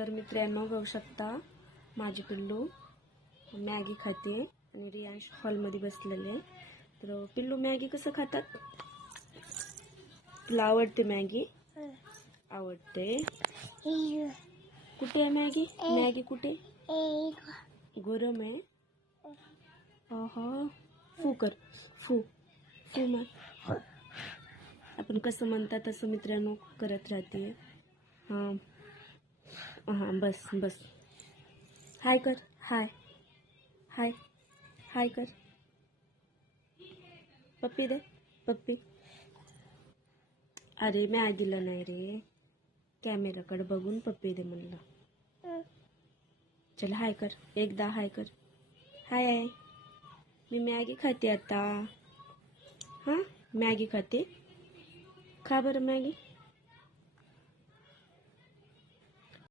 तर मित्रांनो बघू शकता माझी पिल्लू मॅगी खाते आणि रियांश हॉलमध्ये बसलेले. तर पिल्लू मॅगी कसं खातात? तुला आवडते मॅगी? आवडते. कुठे आहे मॅगी? मॅगी कुठे? गरम आहे. फू कर, फू फू मार. आपण कसं म्हणतात तसं मित्रांनो करत राहते. हां हां बस बस. हाय कर, हाय हाय हाय कर. पप्पी दे, पप्पी. अरे मी दिलं नाही रे, कॅमेराकडे बघून पप्पी दे म्हणलं. चल हाय कर, एकदा हाय कर. हाय आहे. मी मॅगी खाते आता. हां मॅगी खाते. खा बरं मॅगी.